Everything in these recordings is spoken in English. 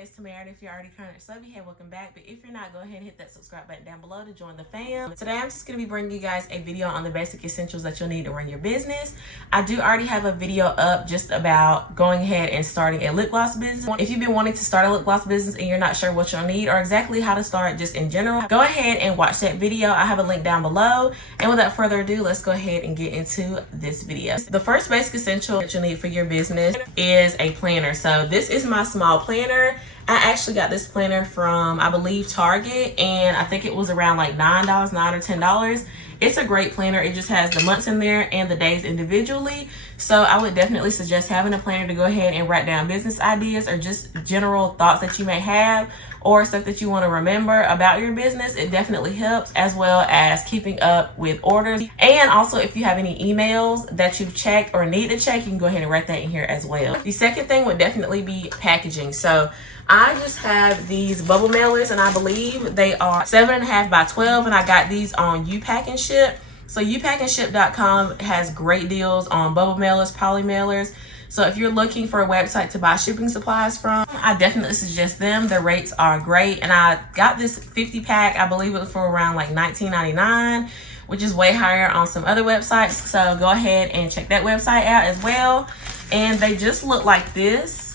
It's Tamara. If you're already current sub, hey, welcome back. But if you're not, go ahead and hit that subscribe button down below to join the fam. Today I'm just going to be bringing you guys a video on the basic essentials that you'll need to run your business. I do already have a video up just about going ahead and starting a lip gloss business. If you've been wanting to start a lip gloss business and you're not sure what you'll need or exactly how to start just in general, go ahead and watch that video. I have a link down below. And without further ado, let's go ahead and get into this video. The first basic essential that you'll need for your business is a planner. So this is my small planner. I actually got this planner from, I believe, Target, and I think it was around like $9 or $10. It's a great planner. It just has the months in there and the days individually. So I would definitely suggest having a planner to go ahead and write down business ideas or just general thoughts that you may have or stuff that you want to remember about your business. It definitely helps, as well as keeping up with orders. And also, if you have any emails that you've checked or need to check, you can go ahead and write that in here as well. The second thing would definitely be packaging. So I just have these bubble mailers, and I believe they are 7.5 by 12, and I got these on UPacknShip. So UPacknShip.com has great deals on bubble mailers, poly mailers. So if you're looking for a website to buy shipping supplies from, I definitely suggest them. Their rates are great, and I got this 50 pack. I believe it was for around like $19.99, which is way higher on some other websites. So go ahead and check that website out as well. And they just look like this.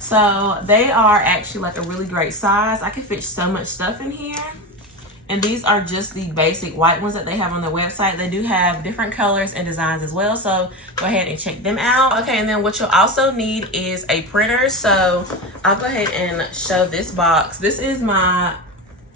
So they are actually like a really great size. I can fit so much stuff in here. And these are just the basic white ones that they have on their website. They do have different colors and designs as well. So go ahead and check them out. Okay, and then what you'll also need is a printer. So I'll go ahead and show this box. This is my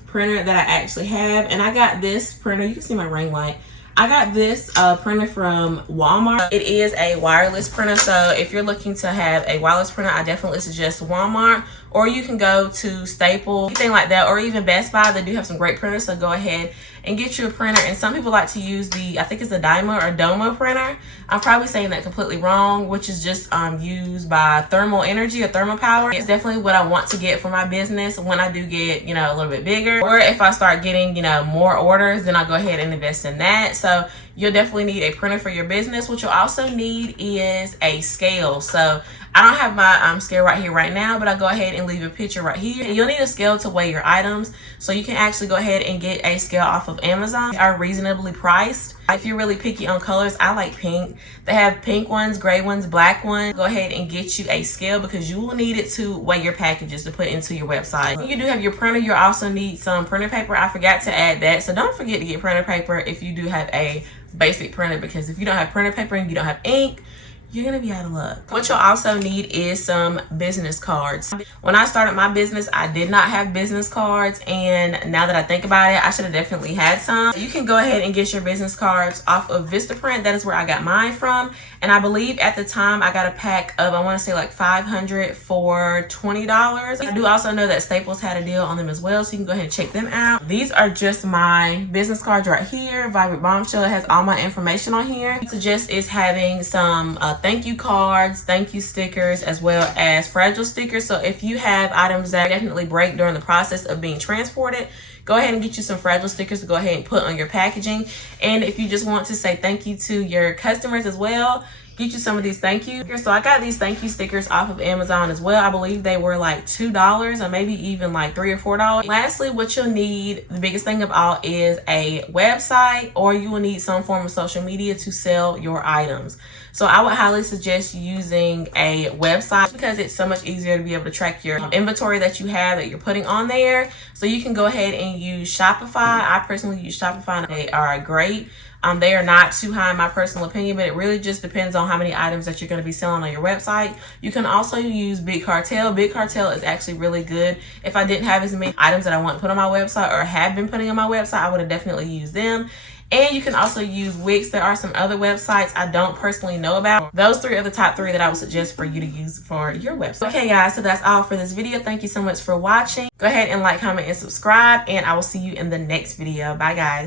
printer that I actually have. And I got this printer. You can see my ring light. I got this printer from Walmart. It is a wireless printer, so if you're looking to have a wireless printer, I definitely suggest Walmart, or you can go to Staples, anything like that, or even Best Buy. They do have some great printers, so go ahead and get you a printer. And some people like to use the, I think it's a Dymo or Domo printer. I'm probably saying that completely wrong, which is just used by thermal energy or thermal power. It's definitely what I want to get for my business when I do get, you know, a little bit bigger, or if I start getting, you know, more orders, then I'll go ahead and invest in that. So you'll definitely need a printer for your business. What you'll also need is a scale. So I don't have my scale right here right now, but I'll go ahead and leave a picture right here. And you'll need a scale to weigh your items. So you can actually go ahead and get a scale off of Amazon. They are reasonably priced. If you're really picky on colors, I like pink. They have pink ones, gray ones, black ones. Go ahead and get you a scale because you will need it to weigh your packages to put into your website. When you do have your printer, you'll also need some printer paper. I forgot to add that. So don't forget to get printer paper if you do have a basic printer, because if you don't have printer paper and you don't have ink, you're gonna be out of luck. What you'll also need is some business cards. When I started my business, I did not have business cards, and now that I think about it, I should have definitely had some. You can go ahead and get your business cards off of Vistaprint. That is where I got mine from, and I believe at the time I got a pack of, I want to say like 500 for $20. I do also know that Staples had a deal on them as well, so you can go ahead and check them out. These are just my business cards right here. Vibrant Bombshell has all my information on here. I suggest is having some thank you cards, thank you stickers, as well as fragile stickers. So if you have items that definitely break during the process of being transported, go ahead and get you some fragile stickers to go ahead and put on your packaging. And if you just want to say thank you to your customers as well, get you some of these thank you stickers. So I got these thank you stickers off of Amazon as well. I believe they were like $2 or maybe even like $3 or $4. Lastly, what you'll need, the biggest thing of all, is a website, or you will need some form of social media to sell your items. So I would highly suggest using a website because it's so much easier to be able to track your inventory that you have that you're putting on there. So you can go ahead and use Shopify. I personally use Shopify, and they are great. They are not too high in my personal opinion, but it really just depends on how many items that you're going to be selling on your website. You can also use Big Cartel. Big Cartel is actually really good. If I didn't have as many items that I want to put on my website or have been putting on my website, I would have definitely used them. And you can also use Wix. There are some other websites I don't personally know about. Those three are the top three that I would suggest for you to use for your website. Okay guys, so that's all for this video. Thank you so much for watching. Go ahead and like, comment, and subscribe, and I will see you in the next video. Bye guys.